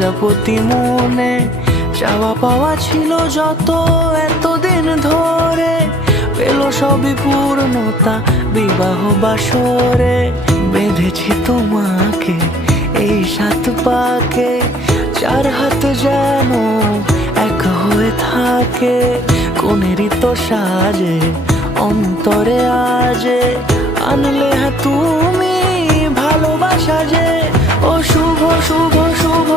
প্রজাপতি মনে চাওয়া পাওয়া ছিল যত এতদিন ধরে, পেল সবই পূর্ণতা বিবাহ বাসরে। বেঁধেছি তোমাকে এই 7 পাকে, 4 হাত যেন এক হয়ে থাকে। কোনেরই তো সাজে অন্তরে আজে আনলে তুমি ভালোবাসা যে। ও শুভ শুভ শুভ